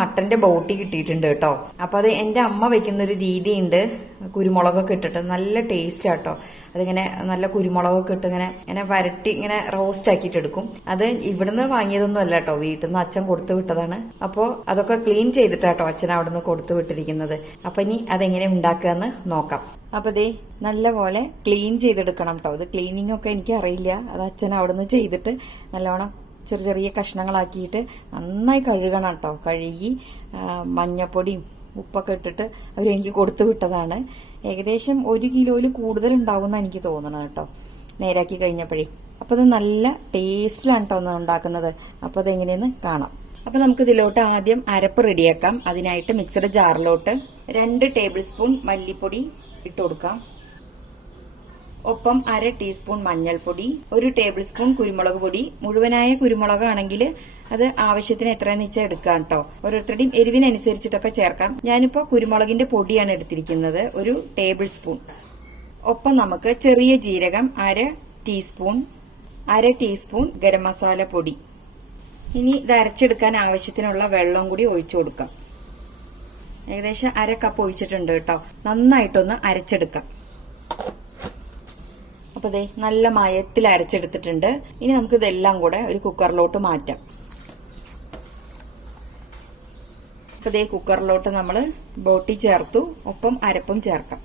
മട്ടന്റെ ബോട്ടി കിട്ടിയിട്ടുണ്ട് കേട്ടോ. അപ്പൊ അത് എന്റെ അമ്മ വെക്കുന്ന ഒരു രീതിയുണ്ട്. കുരുമുളകൊക്കെ ഇട്ടിട്ട് നല്ല ടേസ്റ്റ് ആട്ടോ. അതിങ്ങനെ നല്ല കുരുമുളകൊക്കെ ഇട്ട് ഇങ്ങനെ ഇങ്ങനെ വരട്ടി ഇങ്ങനെ റോസ്റ്റ് ആക്കിയിട്ട് എടുക്കും. അത് ഇവിടുന്ന് വാങ്ങിയതൊന്നും അല്ല കേട്ടോ. വീട്ടിൽ നിന്ന് അച്ഛൻ കൊടുത്തു വിട്ടതാണ്. അപ്പോൾ അതൊക്കെ ക്ലീൻ ചെയ്തിട്ടാട്ടോ അച്ഛൻ അവിടുന്ന് കൊടുത്തു വിട്ടിരിക്കുന്നത്. അപ്പൊ ഇനി അതെങ്ങനെ ഉണ്ടാക്കുക എന്ന് നോക്കാം. അപ്പൊ ദേ നല്ല പോലെ ക്ലീൻ ചെയ്തെടുക്കണം കേട്ടോ. അത് ക്ലീനിങ് ഒക്കെ എനിക്ക് അറിയില്ല അത് അച്ഛൻ അവിടുന്ന് ചെയ്തിട്ട് നല്ലോണം ചെറിയ ചെറിയ കഷ്ണങ്ങളാക്കിയിട്ട് നന്നായി കഴുകണം കേട്ടോ. കഴുകി മഞ്ഞപ്പൊടിയും ഉപ്പൊക്കെ ഇട്ടിട്ട് അവരെനിക്ക് കൊടുത്തു വിട്ടതാണ്. ഏകദേശം ഒരു കിലോയിൽ കൂടുതൽ ഉണ്ടാവുമെന്ന് എനിക്ക് തോന്നണം കേട്ടോ. നേരാക്കി കഴിഞ്ഞപ്പോഴേ. അപ്പൊ അത് നല്ല ടേസ്റ്റിലാണ് കേട്ടോ ഒന്ന് ഉണ്ടാക്കുന്നത്. അപ്പൊ അതെങ്ങനെയെന്ന് കാണാം. അപ്പൊ നമുക്ക് ഇതിലോട്ട് ആദ്യം അരപ്പ് റെഡിയാക്കാം. അതിനായിട്ട് മിക്സഡ് ജാറിലോട്ട് രണ്ട് ടേബിൾ സ്പൂൺ മല്ലിപ്പൊടി ഇട്ട് കൊടുക്കാം. ഒപ്പം അര ടീസ്പൂൺ മഞ്ഞൾപ്പൊടി ഒരു ടേബിൾ സ്പൂൺ കുരുമുളക് പൊടി മുഴുവനായ കുരുമുളകാണെങ്കിൽ അത് ആവശ്യത്തിന് എത്രയെന്ന് വെച്ചാൽ എടുക്കാം കേട്ടോ ഓരോരുത്തരുടെയും എരിവിനനുസരിച്ചിട്ടൊക്കെ ചേർക്കാം. ഞാനിപ്പോ കുരുമുളകിന്റെ പൊടിയാണ് എടുത്തിരിക്കുന്നത് ഒരു ടേബിൾ സ്പൂൺ. ഒപ്പം നമുക്ക് ചെറിയ ജീരകം അര ടീസ്പൂൺ അര ടീസ്പൂൺ ഗരം മസാല പൊടി. ഇനി ഇത് അരച്ചെടുക്കാൻ ആവശ്യത്തിനുള്ള വെള്ളം കൂടി ഒഴിച്ചു കൊടുക്കാം. ഏകദേശം അര കപ്പ് ഒഴിച്ചിട്ടുണ്ട് കേട്ടോ നന്നായിട്ടൊന്ന് അരച്ചെടുക്കാം. അപ്പൊ ദേ നല്ല മയത്തിൽ അരച്ചെടുത്തിട്ടുണ്ട്. ഇനി നമുക്ക് ഇതെല്ലാം കൂടെ ഒരു കുക്കറിലോട്ട് മാറ്റാം. അപ്പൊ ദേ കുക്കറിലോട്ട് നമ്മൾ ബോട്ടി ചേർത്തു. ഒപ്പം അരപ്പും ചേർക്കാം.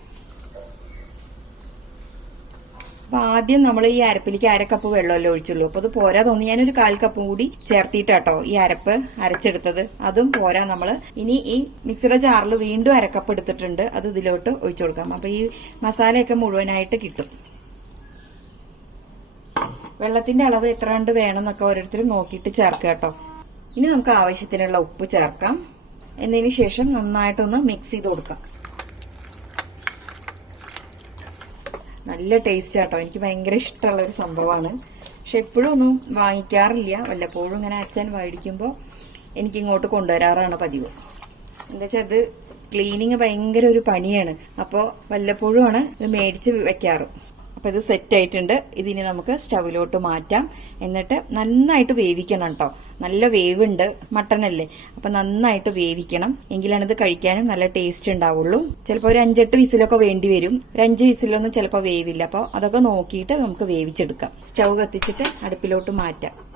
അപ്പൊ ആദ്യം നമ്മൾ ഈ അരപ്പിലേക്ക് അര കപ്പ് വെള്ളമല്ലേ ഒഴിച്ചുള്ളൂ. അപ്പൊ അത് പോരാ തോന്നി ഞാനൊരു കാൽ കപ്പും കൂടി ചേർത്തിട്ടാട്ടോ ഈ അരപ്പ് അരച്ചെടുത്തത്. അതും പോരാ നമ്മൾ ഇനി ഈ മിക്സിയുടെ ജാറിൽ വീണ്ടും അരക്കപ്പ് എടുത്തിട്ടുണ്ട്. അത് ഇതിലോട്ട് ഒഴിച്ചു കൊടുക്കാം. അപ്പൊ ഈ മസാലയൊക്കെ മുഴുവനായിട്ട് കിട്ടും. വെള്ളത്തിന്റെ അളവ് എത്ര കണ്ട് വേണമെന്നൊക്കെ ഓരോരുത്തരും നോക്കിയിട്ട് ചേർക്കുക കേട്ടോ. ഇനി നമുക്ക് ആവശ്യത്തിനുള്ള ഉപ്പ് ചേർക്കാം. എന്നതിന് ശേഷം നന്നായിട്ടൊന്ന് മിക്സ് ചെയ്ത് കൊടുക്കാം. നല്ല ടേസ്റ്റ് ആട്ടോ. എനിക്ക് ഭയങ്കര ഇഷ്ടമുള്ള ഒരു സംഭവമാണ്. പക്ഷെ എപ്പോഴും ഒന്നും വാങ്ങിക്കാറില്ല. വല്ലപ്പോഴും ഇങ്ങനെ അച്ഛൻ മേടിക്കുമ്പോൾ എനിക്ക് ഇങ്ങോട്ട് കൊണ്ടുവരാറാണ് പതിവ്. എന്താ വെച്ചാൽ അത് ക്ലീനിങ് ഭയങ്കര ഒരു പണിയാണ്. അപ്പോൾ വല്ലപ്പോഴും ആണ് ഇത് മേടിച്ച് വെക്കാറ്. അപ്പൊ ഇത് സെറ്റ് ആയിട്ടുണ്ട്. ഇതിനി നമുക്ക് സ്റ്റവിലോട്ട് മാറ്റാം. എന്നിട്ട് നന്നായിട്ട് വേവിക്കണം കേട്ടോ. നല്ല വേവുണ്ട്. മട്ടൺ അല്ലേ? അപ്പൊ നന്നായിട്ട് വേവിക്കണം. എങ്കിലാണ് ഇത് കഴിക്കാനും നല്ല ടേസ്റ്റ് ഉണ്ടാവുള്ളൂ. ചിലപ്പോൾ ഒരു അഞ്ചെട്ട് വിസിലൊക്കെ വേണ്ടി വരും. ഒരു അഞ്ച് വിസിലൊന്നും ചിലപ്പോൾ വേവില്ല. അപ്പോൾ അതൊക്കെ നോക്കിയിട്ട് നമുക്ക് വേവിച്ചെടുക്കാം. സ്റ്റൗ കത്തിച്ചിട്ട് അടുപ്പിലോട്ട് മാറ്റാം.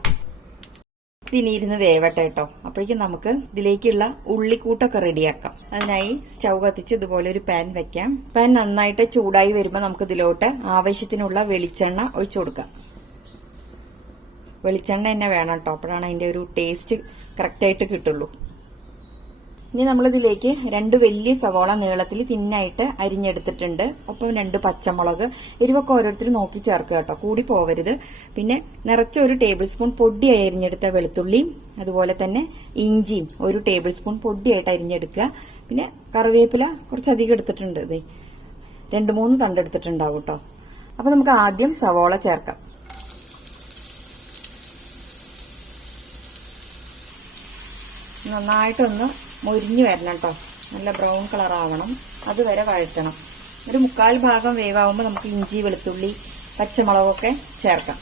ഇനി ഇരുന്ന് വേവട്ടെ കേട്ടോ അപ്പോഴേക്കും നമുക്ക് ഇതിലേക്കുള്ള ഉള്ളിക്കൂട്ടൊക്കെ റെഡിയാക്കാം. അതിനായി സ്റ്റൗ കത്തിച്ച് ഇതുപോലെ ഒരു പാൻ വെക്കാം. പാൻ നന്നായിട്ട് ചൂടായി വരുമ്പോൾ നമുക്ക് ഇതിലോട്ട് ആവശ്യത്തിനുള്ള വെളിച്ചെണ്ണ ഒഴിച്ചു കൊടുക്കാം. വെളിച്ചെണ്ണ തന്നെ വേണം കേട്ടോ അപ്പോഴാണ് അതിന്റെ ഒരു ടേസ്റ്റ് കറക്റ്റായിട്ട് കിട്ടുള്ളൂ. ഇനി നമ്മളിതിലേക്ക് രണ്ട് വലിയ സവോള നീളത്തിൽ തിന്നായിട്ട് അരിഞ്ഞെടുത്തിട്ടുണ്ട്. ഒപ്പം രണ്ട് പച്ചമുളക്. എരിവൊക്കെ ഓരോരുത്തർ നോക്കി ചേർക്കുക കേട്ടോ. കൂടി പോവരുത്. പിന്നെ നിറച്ച ഒരു ടേബിൾ സ്പൂൺ പൊടിയായി അരിഞ്ഞെടുത്ത വെളുത്തുള്ളിയും അതുപോലെ തന്നെ ഇഞ്ചിയും ഒരു ടേബിൾ സ്പൂൺ പൊടിയായിട്ട് അരിഞ്ഞെടുക്കുക. പിന്നെ കറിവേപ്പില കുറച്ചധികം എടുത്തിട്ടുണ്ട് ഇതേ രണ്ട് മൂന്ന് തണ്ടെടുത്തിട്ടുണ്ടാവും കേട്ടോ. അപ്പൊ നമുക്ക് ആദ്യം സവോള ചേർക്കാം. നന്നായിട്ടൊന്ന് മൊരിഞ്ഞു വരണം കേട്ടോ. നല്ല ബ്രൗൺ കളർ ആവണം. അതുവരെ വഴറ്റണം. ഒരു മുക്കാൽ ഭാഗം വേവാകുമ്പോൾ നമുക്ക് ഇഞ്ചി വെളുത്തുള്ളി പച്ചമുളകൊക്കെ ചേർക്കാം.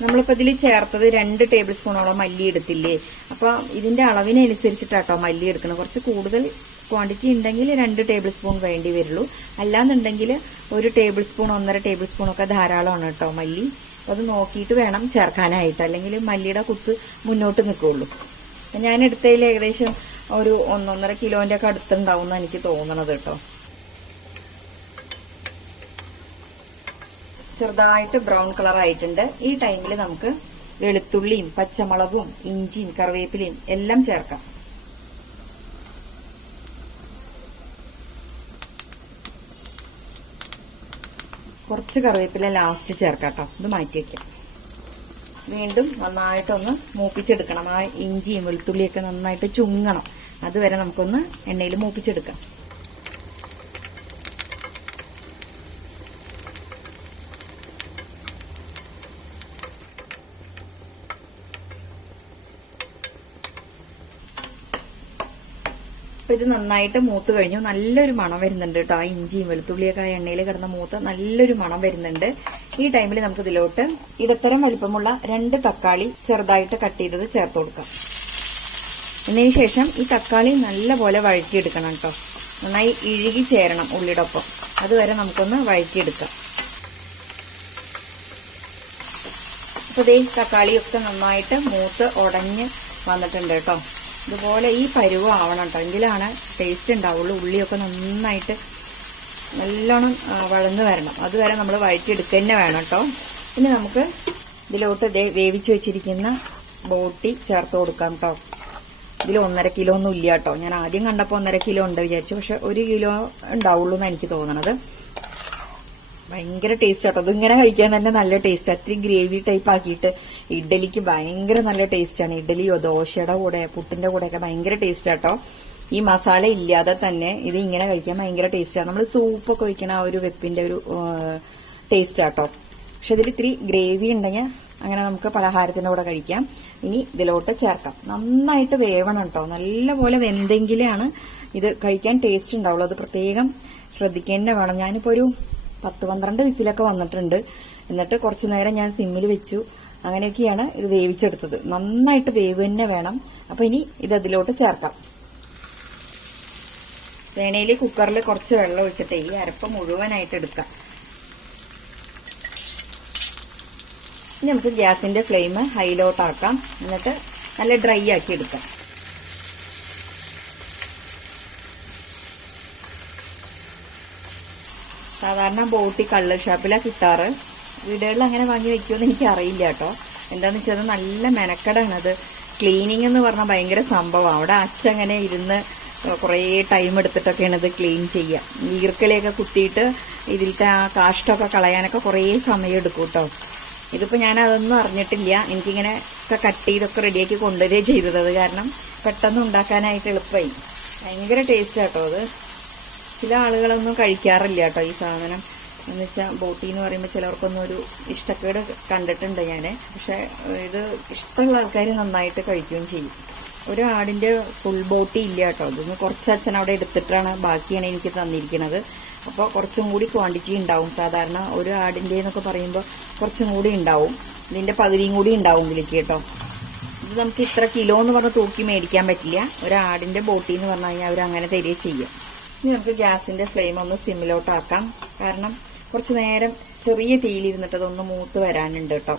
നമ്മളിപ്പോൾ ഇതിൽ ചേർത്തത് രണ്ട് ടേബിൾ സ്പൂണോളം മല്ലി എടുത്തില്ലേ? അപ്പോൾ ഇതിന്റെ അളവിനനുസരിച്ചിട്ടാട്ടോ മല്ലി എടുക്കണം. കുറച്ച് കൂടുതൽ ക്വാണ്ടിറ്റി ഉണ്ടെങ്കിൽ രണ്ട് ടേബിൾ സ്പൂൺ വേണ്ടി വരുള്ളൂ. അല്ലാന്നുണ്ടെങ്കിൽ ഒരു ടേബിൾ സ്പൂൺ ഒന്നര ടേബിൾ സ്പൂൺ ഒക്കെ ധാരാളമാണ് കേട്ടോ മല്ലി. അത് നോക്കിയിട്ട് വേണം ചേർക്കാനായിട്ട്. അല്ലെങ്കിൽ മല്ലിയുടെ കുത്ത് മുന്നോട്ട് നിൽക്കുള്ളൂ ഞാൻ എടുത്തതിൽ ഏകദേശം ഒരു ഒന്നൊന്നര കിലോന്റെ ഒക്കെ അടുത്തുണ്ടാവും എനിക്ക് തോന്നണത് കേട്ടോ. ചെറുതായിട്ട് ബ്രൗൺ കളർ ആയിട്ടുണ്ട്. ഈ ടൈമിൽ നമുക്ക് വെളുത്തുള്ളിയും പച്ചമുളകും ഇഞ്ചിയും കറിവേപ്പിലയും എല്ലാം ചേർക്കാം. കുറച്ച് കറിവേപ്പില ലാസ്റ്റ് ചേർക്കാം കേട്ടോ. ഇത് മാറ്റി വയ്ക്കാം വീണ്ടും നന്നായിട്ടൊന്ന് മൂപ്പിച്ചെടുക്കണം. ആ ഇഞ്ചിയും വെളുത്തുള്ളിയൊക്കെ നന്നായിട്ട് ചുങ്ങണം. അതുവരെ നമുക്കൊന്ന് എണ്ണയിൽ മൂപ്പിച്ചെടുക്കാം. അപ്പൊ ഇത് നന്നായിട്ട് മൂത്ത് കഴിഞ്ഞു. നല്ലൊരു മണം വരുന്നുണ്ട് കേട്ടോ. ആ ഇഞ്ചിയും വെളുത്തുള്ളിയൊക്കെ ആ എണ്ണയിൽ കിടന്ന മൂത്ത് നല്ലൊരു മണം വരുന്നുണ്ട്. ഈ ടൈമിൽ നമുക്ക് ഇതിലോട്ട് ഇടത്തരം വലുപ്പമുള്ള രണ്ട് തക്കാളി ചെറുതായിട്ട് കട്ട് ചെയ്തത് ചേർത്ത് കൊടുക്കാം. എന്നതിന് ശേഷം ഈ തക്കാളി നല്ലപോലെ വഴറ്റിയെടുക്കണം കേട്ടോ. നന്നായി ഇഴുകി ചേരണം ഉള്ളിയുടെ ഒപ്പം അതുവരെ നമുക്കൊന്ന് വഴറ്റിയെടുക്കാം. അപ്പൊ ഇതേ തക്കാളിയൊക്കെ നന്നായിട്ട് മൂത്ത് ഉടഞ്ഞ് വന്നിട്ടുണ്ട് കേട്ടോ. ഇതുപോലെ ഈ പരുവം ആവണം കേട്ടോ. എങ്കിലാണ് ടേസ്റ്റ് ഉണ്ടാവുള്ളൂ. ഉള്ളിയൊക്കെ നന്നായിട്ട് നല്ലോണം വളർന്നു വരണം. അതുവരെ നമ്മൾ വഴറ്റിയെടുക്കുക തന്നെ വേണം കേട്ടോ പിന്നെ നമുക്ക് ഇതിലോട്ട് വേവിച്ചു വെച്ചിരിക്കുന്ന ബോട്ടി ചേർത്ത് കൊടുക്കാം കേട്ടോ ഇതിൽ ഒന്നര കിലോ ഒന്നും ഇല്ല കേട്ടോ ഞാൻ ആദ്യം കണ്ടപ്പോൾ ഒന്നര കിലോ ഉണ്ട് വിചാരിച്ചു. പക്ഷെ ഒരു കിലോ ഉണ്ടാവുള്ളൂ എന്ന് എനിക്ക് തോന്നണത്. ഭയങ്കര ടേസ്റ്റ് കേട്ടോ ഇതിങ്ങനെ കഴിക്കാൻ തന്നെ നല്ല ടേസ്റ്റ് അത്രയും ഗ്രേവി ടൈപ്പ് ആക്കിയിട്ട് ഇഡ്ഡലിക്ക് ഭയങ്കര നല്ല ടേസ്റ്റ് ആണ്. ഇഡ്ഡലിയോ ദോശയുടെ കൂടെ പുട്ടിന്റെ കൂടെയൊക്കെ ഭയങ്കര ടേസ്റ്റ് ആട്ടോ ഈ മസാല ഇല്ലാതെ തന്നെ ഇത് ഇങ്ങനെ കഴിക്കാൻ ഭയങ്കര ടേസ്റ്റാണ് നമ്മൾ സൂപ്പൊക്കെ ഒഴിക്കണ ആ ഒരു വെപ്പിന്റെ ഒരു ടേസ്റ്റ് ആട്ടോ പക്ഷെ ഇതിൽ ഇത്തിരി ഗ്രേവി ഉണ്ടെങ്കിൽ അങ്ങനെ നമുക്ക് പലഹാരത്തിന്റെ കൂടെ കഴിക്കാം. ഇനി ഇതിലോട്ട് ചേർക്കാം. നന്നായിട്ട് വേവണം കേട്ടോ നല്ലപോലെ വെന്തെങ്കിലാണ് ഇത് കഴിക്കാൻ ടേസ്റ്റ് ഉണ്ടാവുള്ളൂ. അത് പ്രത്യേകം ശ്രദ്ധിക്കേണ്ട വേണം. ഞാനിപ്പോ ഒരു പത്ത് പന്ത്രണ്ട് വിസിലൊക്കെ വന്നിട്ടുണ്ട്. എന്നിട്ട് കുറച്ചു നേരം ഞാൻ സിമ്മിൽ വെച്ചു. അങ്ങനെയൊക്കെയാണ് ഇത് വേവിച്ചെടുത്തത്. നന്നായിട്ട് വേവ് തന്നെ വേണം. അപ്പൊ ഇനി ഇത് അതിലോട്ട് ചേർക്കാം. വേണേൽ കുക്കറിൽ കുറച്ച് വെള്ളം ഒഴിച്ചിട്ട് ഈ അരപ്പ് മുഴുവനായിട്ട് എടുക്കാം. ഇനി നമുക്ക് ഗ്യാസിന്റെ ഫ്ലെയിം ഹൈലോട്ടാക്കാം. എന്നിട്ട് നല്ല ഡ്രൈ ആക്കി എടുക്കാം. സാധാരണ ബോട്ടി കള്ള് ഷാപ്പിലാണ് കിട്ടാറ്. വീടുകളിൽ അങ്ങനെ വാങ്ങി വെക്കുമെന്ന് എനിക്ക് അറിയില്ല കേട്ടോ. എന്താന്ന് വെച്ചാൽ നല്ല മെനക്കടാണ്. അത് ക്ലീനിങ് എന്ന് പറഞ്ഞാൽ ഭയങ്കര സംഭവമാണ് അവിടെ അച്ഛങ്ങനെ ഇരുന്ന് കുറേ ടൈം എടുത്തിട്ടൊക്കെയാണ് ഇത് ക്ലീൻ ചെയ്യുക ഈർക്കലയൊക്കെ കുത്തിയിട്ട് ഇതിലത്തെ ആ കാഷ്ടമൊക്കെ കളയാനൊക്കെ കുറേ സമയം എടുക്കും കേട്ടോ ഇതിപ്പോൾ ഞാൻ അതൊന്നും അറിഞ്ഞിട്ടില്ല. എനിക്കിങ്ങനെ ഒക്കെ കട്ട് ചെയ്തൊക്കെ റെഡിയാക്കി കൊണ്ടുവരികയും ചെയ്തത്. അത് കാരണം പെട്ടെന്ന് ഉണ്ടാക്കാനായിട്ട് എളുപ്പമായി ഭയങ്കര ടേസ്റ്റ് കേട്ടോ അത്. ചില ആളുകളൊന്നും കഴിക്കാറില്ല കേട്ടോ ഈ സാധനം. എന്ന് വെച്ചാൽ ബോട്ടി എന്ന് പറയുമ്പോൾ ചിലർക്കൊന്നും ഒരു ഇഷ്ടക്കേട് കണ്ടിട്ടുണ്ട് ഞാൻ പക്ഷെ ഇത് ഇഷ്ടമുള്ള ആൾക്കാർ നന്നായിട്ട് കഴിക്കുകയും ചെയ്യും. ഒരു ആടിന്റെ ഫുൾ ബോട്ടി ഇല്ല കേട്ടോ. ഇതൊന്ന് കുറച്ച് അച്ഛൻ അവിടെ എടുത്തിട്ടാണ് ബാക്കിയാണ് എനിക്ക് തന്നിരിക്കുന്നത് അപ്പോൾ കുറച്ചും കൂടി ക്വാണ്ടിറ്റി ഉണ്ടാവും. സാധാരണ ഒരു ആടിന്റെ എന്നൊക്കെ പറയുമ്പോൾ കുറച്ചും കൂടി ഉണ്ടാവും. ഇതിന്റെ പകുതിയും കൂടി ഉണ്ടാവും ഇതിലേക്ക് കേട്ടോ. ഇത് നമുക്ക് ഇത്ര കിലോ എന്ന് പറഞ്ഞ് തൂക്കി മേടിക്കാൻ പറ്റില്ല. ഒരു ആടിന്റെ ബോട്ടി എന്ന് പറഞ്ഞു കഴിഞ്ഞാൽ അവർ അങ്ങനെ തരിക ചെയ്യും. ഇനി നമുക്ക് ഗ്യാസിന്റെ ഫ്ലെയിം ഒന്ന് സിമ്മിലോട്ടാക്കാം കാരണം കുറച്ച് നേരം ചെറിയ തീയിലിരുന്നിട്ട് അതൊന്ന് മൂത്ത് വരാനുണ്ട് കേട്ടോ.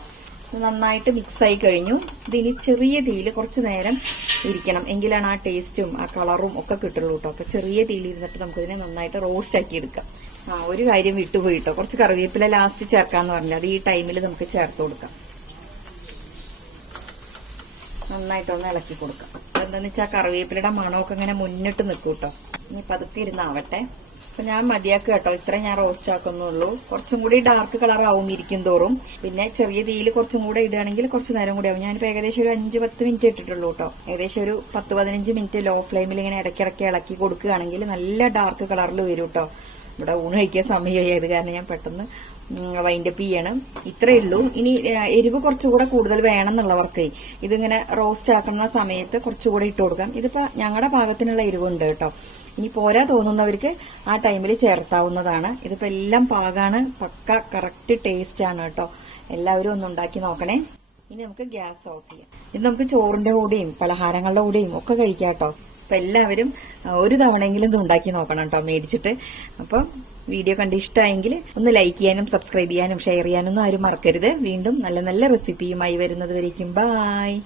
നന്നായിട്ട് മിക്സ് ആയി കഴിഞ്ഞു. ഇതിന് ചെറിയ തീയിൽ കുറച്ച് നേരം ഇരിക്കണം. എങ്കിലാണ് ആ ടേസ്റ്റും ആ കളറും ഒക്കെ കിട്ടുള്ളൂ കേട്ടോ അപ്പൊ ചെറിയ തീയിൽ ഇരുന്നിട്ട് നമുക്കിതിനെ നന്നായിട്ട് റോസ്റ്റ് ആക്കി എടുക്കാം. ആ ഒരു കാര്യം വിട്ടുപോയി കേട്ടോ കുറച്ച് കറിവേപ്പില ലാസ്റ്റ് ചേർക്കാന്ന് പറഞ്ഞില്ല? അത് ഈ ടൈമിൽ നമുക്ക് ചേർത്ത് കൊടുക്കാം. നന്നായിട്ടൊന്ന് ഇളക്കി കൊടുക്കാം. അപ്പൊ എന്താന്ന് വെച്ചാൽ കറിവേപ്പിലയുടെ മണമൊക്കെ ഇങ്ങനെ മുന്നിട്ട് നിൽക്കൂട്ടോ. കേട്ടോ ഇനി പതുക്കെ ഇരുന്നാവട്ടെ. അപ്പൊ ഞാൻ മതിയാക്കുക കേട്ടോ. ഇത്ര ഞാൻ റോസ്റ്റ് ആക്കുന്നുള്ളൂ. കുറച്ചും കൂടി ഡാർക്ക് കളർ ആവും ഇരിക്കും തോറും. പിന്നെ ചെറിയ തീയിൽ കുറച്ചും കൂടെ ഇടുകയാണെങ്കിൽ കുറച്ച് നേരം കൂടി ആവും. ഞാനിപ്പോ ഏകദേശം ഒരു അഞ്ച് പത്ത് മിനിറ്റ് ഇട്ടിട്ടുള്ളൂ കേട്ടോ. ഏകദേശം ഒരു പത്ത് പതിനഞ്ച് മിനിറ്റ് ലോ ഫ്ലെയിമിൽ ഇങ്ങനെ ഇടയ്ക്കിടയ്ക്ക് ഇളക്കി കൊടുക്കുകയാണെങ്കിൽ നല്ല ഡാർക്ക് കളറിൽ വരും കേട്ടോ. ഇവിടെ ഊണ് കഴിക്കാൻ സമയമായി. അത് കാരണം ഞാൻ പെട്ടെന്ന് വൈൻഡപ്പ് ചെയ്യണം. ഇത്രേ ഉള്ളൂ. ഇനി എരിവ് കുറച്ചുകൂടെ കൂടുതൽ വേണം എന്നുള്ളവർക്ക് ഇതിങ്ങനെ റോസ്റ്റ് ആക്കുന്ന സമയത്ത് കുറച്ചുകൂടെ ഇട്ട് കൊടുക്കാം. ഇതിപ്പോ ഞങ്ങളുടെ പാകത്തിനുള്ള എരിവുണ്ട് കേട്ടോ. ഇനി പോരാ തോന്നുന്നവർക്ക് ആ ടൈമിൽ ചേർത്താവുന്നതാണ്. ഇതിപ്പോ എല്ലാം പാകാണ് പക്ക കറക്റ്റ് ടേസ്റ്റ് ആണ് കേട്ടോ. എല്ലാവരും ഒന്ന് ഉണ്ടാക്കി നോക്കണേ. ഇനി നമുക്ക് ഗ്യാസ് ഓഫ് ചെയ്യാം. ഇത് നമുക്ക് ചോറിന്റെ കൂടെയും പലഹാരങ്ങളുടെ കൂടെയും ഒക്കെ കഴിക്കാം കേട്ടോ. അപ്പൊ എല്ലാവരും ഒരു തവണയെങ്കിലും ഇത് ഉണ്ടാക്കി നോക്കണം കേട്ടോ മേടിച്ചിട്ട്. അപ്പം വീഡിയോ കണ്ട് ഇഷ്ടമായെങ്കിൽ ഒന്ന് ലൈക്ക് ചെയ്യാനും സബ്സ്ക്രൈബ് ചെയ്യാനും ഷെയർ ചെയ്യാനൊന്നും ആരും മറക്കരുത്. വീണ്ടും നല്ല നല്ല റെസിപ്പിയുമായി വരുന്നത് വരയ്ക്കും ബായ്